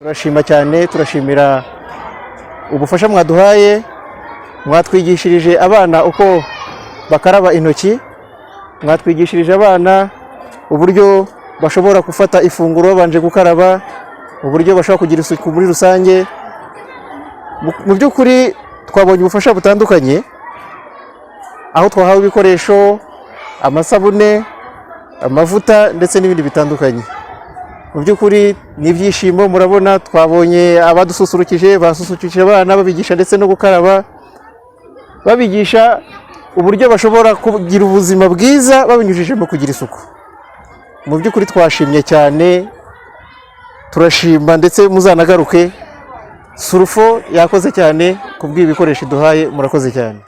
Turashima cyane, turashimira ubufasha mwaduhaye, mwatwigishirije abana uko bakaraba intoki, mwatwigishirije abana uburyo bashobora gufata ifunguro babanje gukaraba, uburyo bashobora kugira isuku muri rusange. Mu by'ukuri twabonye ubufasha butandukanye, aho twahawe ibikoresho, amasabune, amavuta ndetse n'ibindi bitandukanye. Mu by'ukuri ni ibyishimo, murabona twabonye abadususurukije, basusurukije abana babigisha ndetse no gukaraba, babigisha uburyo bashobora kugira ubuzima bwiza babinyujije mu kugira isuku. Mu by'ukuri twashimye cyane, turashima ndetse muzanagaruke. Surufo yakoze cyane kubw'ibikoresho duhaye, murakoze cyane.